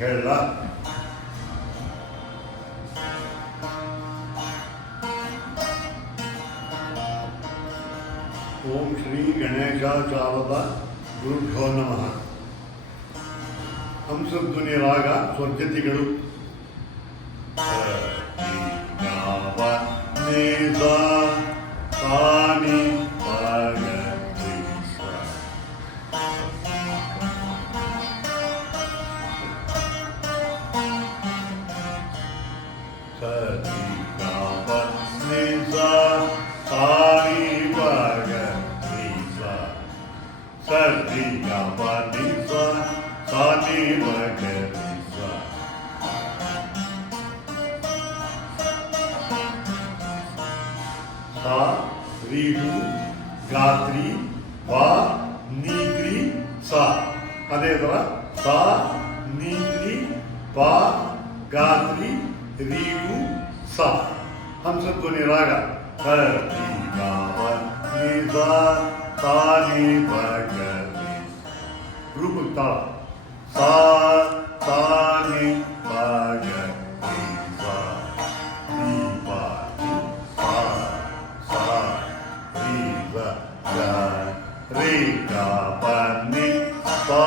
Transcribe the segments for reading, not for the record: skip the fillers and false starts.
ಹೇಳ. ಓಂ ಶ್ರೀ ಗಣೇಶಾಚಾರದ ಗುರುಭ್ಯೋ ನಮಃ. ಹಂಸಧ್ವನಿ ರಾಗ ಸ್ವರ್ಜತಿಗಳು. ಸಾನಿ ರೀಡು ಗಾತ್ರಿ ವಾ ನೀತ್ರಿ ಸಾ. ಅದೇ ಥರ ಸಾ ನೀತ್ರಿ ವಾ ಗಾತ್ರಿ ರೀಡು ಸಾ. ಹಂಸಧ್ವನಿ ರಾಗ. ರೂಪಕ್ ತಾಳ. ಸಾ ತಾನಿ ಪಾಗ ರೇ ಗಾ ಪನಿ ಸಾ.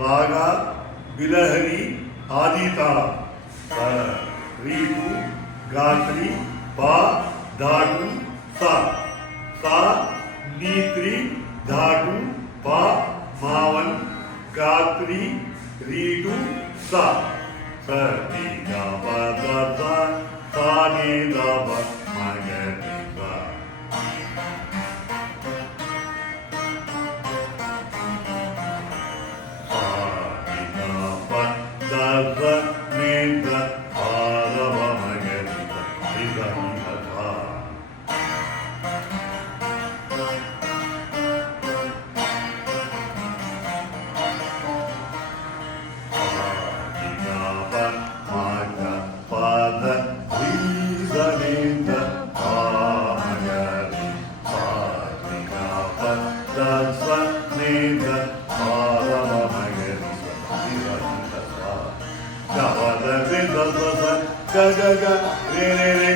ರಾಗ ಬಿಲಹರಿ ಆದಿತಾಳ. ರೀಟು ಗಾತ್ರಿ ಬಾ ಧಾಟು ಸಾ. ಸಾ ನೀತ್ರಿ ಧಾಟು ಬಾ ಮಾವನ್ ಗಾತ್ರಿ ರೀಟು ಸಾ. ಸ ನಿ ಗ ಪ ದ ಸ ಸಾ ನಿ ದ ಪ ಮ ಗ ರಿ ಸ. ga ga ga re re re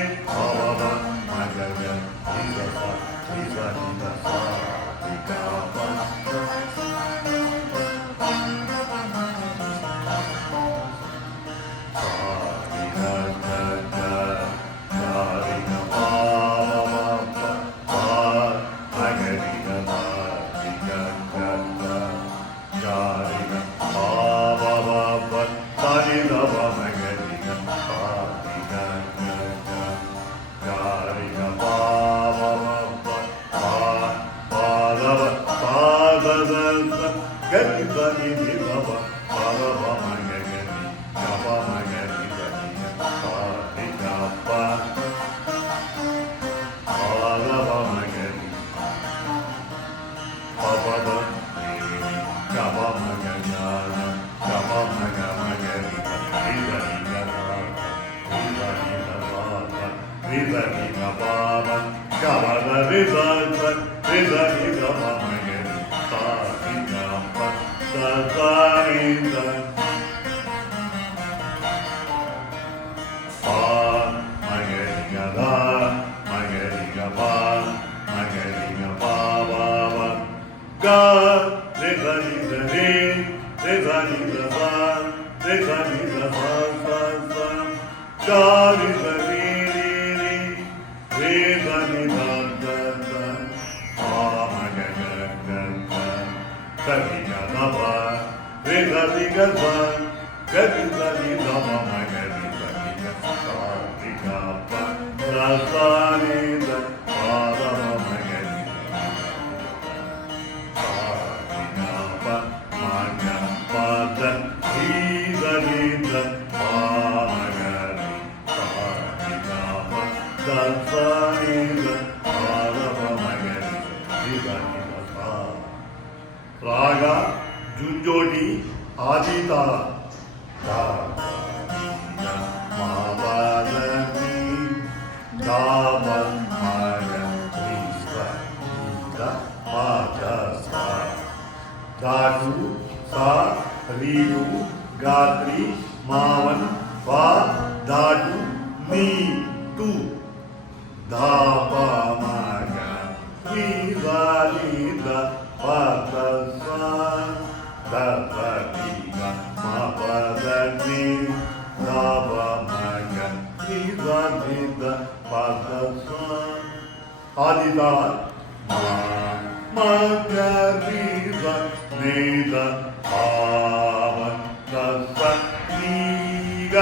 ರಿದ ನಿಗ ಪಾಮ ಗಮದ ರಿದ ರಿದ ನಿಗ ಮಗರಿ ಸಾ ನಿಗ ಪ ಸ ರಿದ ಪಾ ಮಗರಿ ಗದ ಮಗರಿ ಗ ಪಾ ಮಗರಿ ಗ ಪಾ ಬಾ ಬಾ ಗ ರಿದ ನಿದ ರೇ ರಿದ ನಿದ ಸಾ ರಿದ ನಿದ ಸಾ ಸಾ ಸಾ ಗ ರಿದ ರೇ ರೇ ರೇ ರಿದ ನಿದ ದ ದ ಪಾ ಮಗ ಗ ಗ ಗ ಗ ರಿ ಗ ದ ಪ ರಿದ ರಿ ಗ ದ ಗ ರಿ ದ ರಿ ದ ಮ ಮಗ ರಿ ದ ರಿ ಗ ಸಾ ರಿ ಗ ಪ ದ ಸಾ ರಿ ದ ಪಾ ದ ಮ ಮಗ ರಿ ಸಾ ರಿ ಗ ಪ ಮ ಗ ಪ ದ ರಿ ದ ರಿ ದ ಪಾ ಮಗ ರಿ ಸಾ ರಿ ಗ ಪ ದ ಸಾ ರಿ ದ ಪಾ ದ ಮ ಮಗ ರಿ ದ ರಿ ದ ಸಾ ರಾಗ ಜುಂಜೋಟಿ ಆದಿತಾಳ ಧಾತು ಸಾ ರೀಡು ಗಾತ್ರಿ ಮಾವನ್ ವಾ ಧಾತು ನೀ ತು ಧಾಪ ಮಗ ನೀ ದಾಲಿ ದ ಪದ ಸಾ ದ ಪ ಟಿ ಗ ಮ ಪ ದ ನೀ ದ ಪ ಮಗ ನೀ ದಾಲಿ ದ ಪದ ಸಾ ಆದಿತಾಳ ಮ ಗ ರಿ ದ ನೀ ದ ಆ ಮ ದ ಸ ನೀ ಗ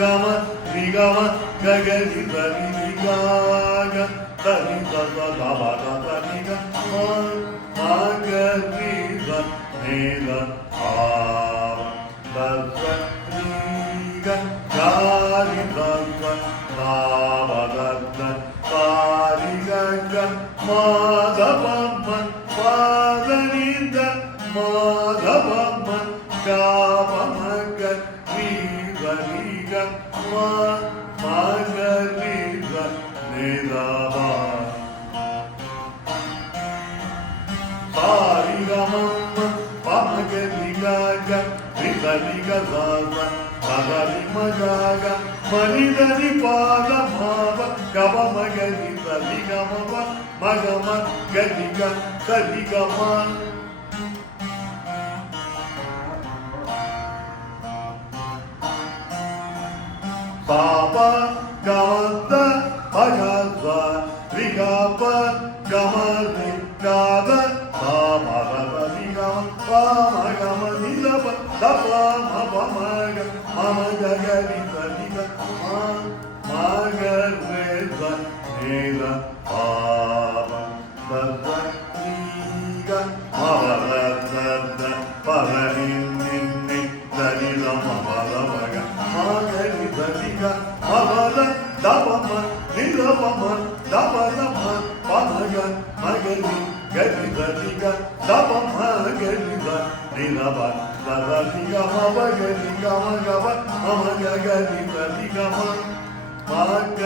ಗಮ ರಿ ಗಮ ಗ ಗ ರಿ ದ ರಿ ರಿ ಗ ಗ ದ ರಿ ದ ದ ದ ಬ ದ ದ ರಿ ಗ ಮ ಮ ಗ ರಿ ದ ನಿ ದ ಆ ದ ಸ ರಿ ಗ ಗ ರಿ ದ ದ ದ ಬ ದ ದ ಸ ರಿ ಗ ಗ ಮ ದ ಪ ಮ ಪ ದ ರಿ ದ ಮ ದ ಪ ಮ ಗ ಪ ಮ ಗ ರಿ ದ ರಿ ಗ ಮ ಮ ಗ ರಿ ದ ನಿ ದ ಬ ಸಾ ರಿ ಗ ಮ ಮ ಪ ಮ ಗ ರಿ ಗ ಗ ರಿ ದ ರಿ ಗ ದ ದ ಪ ದ ರಿ ಮ ಗ ಗ ಮ ರಿ ದ ರಿ ಪ ದ ಮ ಪ ಗ ಪ ಮ ಗ ರಿ ದ ರಿ ಗ ಮ ಪ ಮ ಗ ಮ ಗ ರಿ ಗ ದ ರಿ ಗ ಮ ಸಾ ಪ ಗ ದ ಪ ಗ ದ ರಿ ಗ ಪ ಗ ಮ ರಿ ಗ ದ ಸಾ ಮ ದ ದ ರಿ ಗ ಮ ಪ ಮ ಗ ಮ ನಿ ದ ಪ ದ ಪ ಮ ಪ ಮ ಗ ಮ ಮ ಗ ಗ ರಿ ದ ರಿ ಗ ಮ ಮ ಗ ರಿ ದ ನಿ ದ ಪ ಮ ದ ದ ರಿ ಗ ಮ ಪ ದ ದ ದ ಪ ದ ರಿ ನಿ ನಿ ದ ರಿ ದ ಮ ಪ ದ ಮ ಗ ಮ ಗ ರಿ ದ ರಿ ಗ ಮ ಪ ದ ದ ಪ ಮ ನಿ ದ ಪ ಮ ದ ಪ ದ ಮ ಪ ಮ ಗ ಮ ಗ ರಿ ಗ ರಿ ದ ರಿ ಗ ದ ಪ ಮ ಗ ರಿ ದ ನಿ ದ ಪ ದ ದ ರಿ ಗ ಮ ಪ ಗ ರಿ ಗ ಮ ಗ ಪ ಮ ಮ ಗ ಗ ರಿ ದ ರಿ ಗ ಮ ಮ ಗ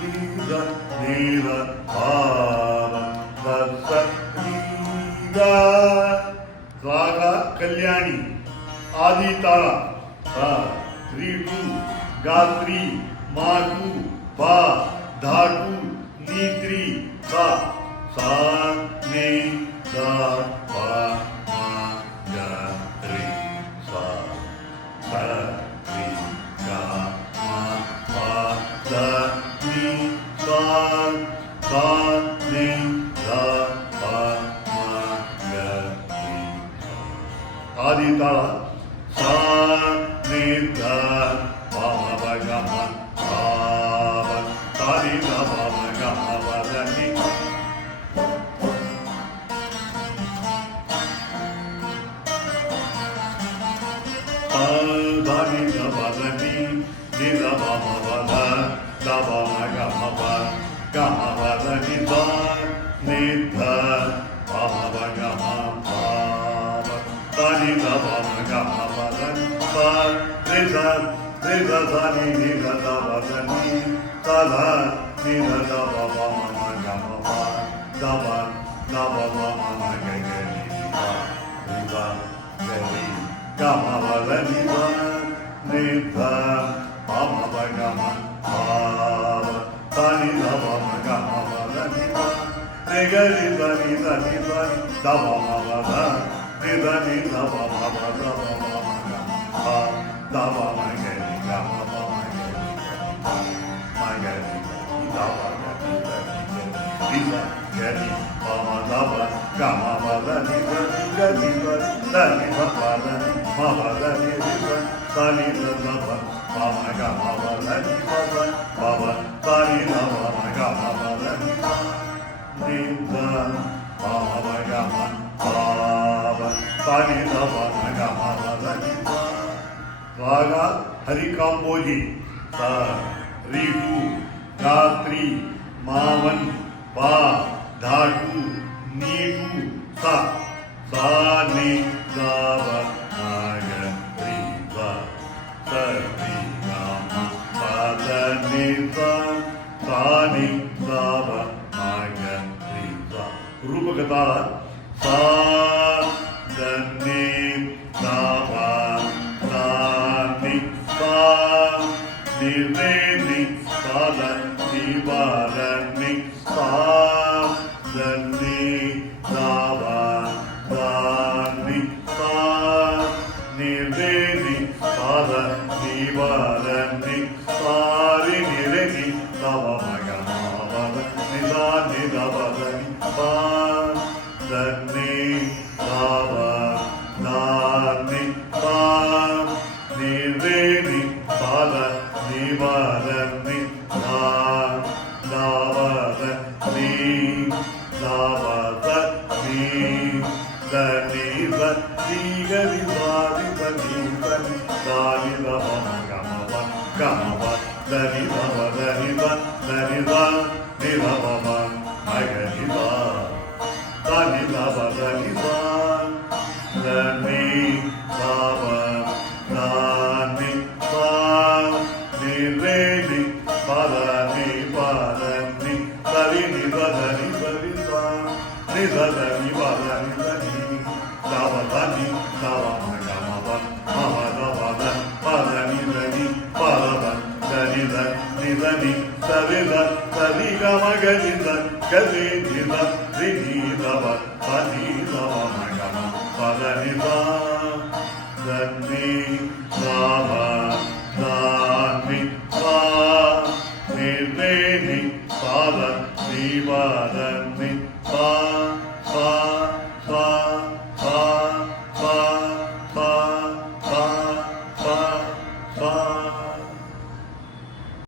ರಿ ದ ನಿ ದ ಪ ಮ ದ ಸ ರಿ ಗ ರಾಗ ಕಲ್ಯಾಣಿ ಆದಿತಾಳ ಸ ರೀಟು ಗಾತ್ರಿ ಮಾಟು ಪ ಧಾಟು ನೀತ್ರಿ ಸ ಸಾ ನಿ ದ ಪ ಮ ಗ ರಿ ಸ ಸ ರಿ ಗ ಮ ಪ ದ ನಿ ಸ ಸ ನಿ ದ ಪ ಮ ಗ ರಿ ಆದಿತಾಳ ಸಾ ನಿ ದ ಪ ಮ ಪ ಗ ಮ ಸಾ ಸ ರಿ ದ ಪ ಮ ಗ ಮ ಪ ದ ನಿ ಧನಿ ಧಬದ ನಿ ನಿ ಧಬ ಮಬದ ಧಬ ಮಗ ಮಬ ಗಮ ಬದ ನಿ ಧ ನಿ ಧ ಮಮ ಬಗ ಮಮ ಧನಿ ಧಬ ಮಗ ಮಬದ ಧ ನಿ ಧ ನಿ ಧ ಧನಿ ನಿ ಧ ಧಬದ ನಿ ಧಲ ನಿ ಧ ಧಬ ಮಮ ಗಮ ಮ ಧಬ ಧಬ ಮಮ ಗಗ ನಿ ಧ ನಿ ಧ ಗರಿ ಗಮ ಬದ ನಿ ಧ ನಿ ಧ ಮಮ ಬಗ ಮ ಧನಿ ಧಬ ಮಗ ಮಬದ ನಿ ಧ ನಿ ಗರಿ ಧನಿ ಧನಿ ಧನಿ ಧಬ ಮಬದ ನಿ ಧನಿ ಧಬ ಮಬದ ಮಮ ಗಮ ಧಬ ಮಗರಿ ಗಮ ಮಗರಿ ಮಗರಿ ಧಬ ಗರಿ ಧನಿ ಗರಿ ಮಮ ಧಬ ಗಮ ಮದ ನಿ ಧನಿ ಗರಿ ಧನಿ ಮಬದ ಮಬದ ನಿ ಧನಿ ಧಬ ಮಮ ಗಮ ಮದ ನಿ ಮಬ ಮಬ ಧನಿ ಧಬ ಮಗ ಮಬದ ನಿ ನಿ ಧ ಮಮ ಗಮ ಮಬ ಧನಿ ಧಬ ಮಗ ಮಬದ ನಿ ರಾಗ ಹರಿಕಾಂಬೋಜಿ ಸ ರಿಹು ರಾತ್ರಿ ಮಾವನ್ ಬಾ ಧಾಟು ನೀಟು ಸ ಸಾ ನಿ ಗಾವ ನಾಗ ರಿ ವ ಸ ರಿ ಗಾಮ ಪದ ನಿ ಸ ಸಾ ನಿ ಗಾವ ನಾಗ ರಿ ವ ರೂಪಕ ತಾಳ ಸಾ ದ ನಿ ಗಾವ ಸಾ ನಿ ಸಾ ನಿ ರೇ ನಿ ಸಾ ದ ನಿ ವ ದ ನಿ ಸಾ ದ ನಿ ಗಾವ ದ ನಿ ಸಾ ನಿ ರೇ ನಿ ಸಾ ದ ನಿ ವ ದ ನಿ ಸಾ ರಿ ನಿ ರೇ ನಿ ದ ವ ಮ ಗ ಮ ವ ದ ನಿ ದ ನಿ ದ ವ ದ ನಿ ಸಾ ದ ನಿ ದ ವ ದ ನಿ ಸಾ ನಿ ರೇ ನಿ ಸಾ ದ ನಿ ವ ದ ನಿ ದ ದ ವ ದ ನಿ ದ ವ ದ ನಿ ದ ನಿ ದ ನಿ ಗ ರಿ ದ ರಿ ದ ನಿ ದ ನಿ ದ ನಿ ದ ವ ಮ ಗ ಮ ವ ಗ ಮ ವ ದ ನಿ ದ ವ ದ ನಿ ದ ದ ನಿ ದ ನಿ ದ ವ ಮ ಮ ಗ ನಿ ದ ದ ನಿ ದ ವ ದ ನಿ ದ ದ ನಿ ದ ವ ದ ನಿ ದ ನಿ ರೇ ನಿ ಪ ದ ನಿ ಪ ದ ನಿ ದ ರಿ ನಿ ದ ದ ನಿ ದ ರಿ ದ ನಿ ದ ದ ನಿ ಪ ದ ನಿ ದ ನಿ ದ ವ ದ ನಿ ದ ವ ಮ ಗ ಮ ವ ಮ ವ ದ ವ ದ ಪ ದ ನಿ ದ ನಿ ಪ ದ ದ ನಿ ದ ನಿ ದ ನಿ ದ ರಿ ದ ದ ನಿ ಗ ಮ ಗ ನಿ ದ ಗ ರಿ ನಿ ದ ರಿ ನಿ ದ ವ ಪ ನಿ ದ ವ ಮ ಗ ಮ ಪ ದ ನಿ ದ ದ ನಿ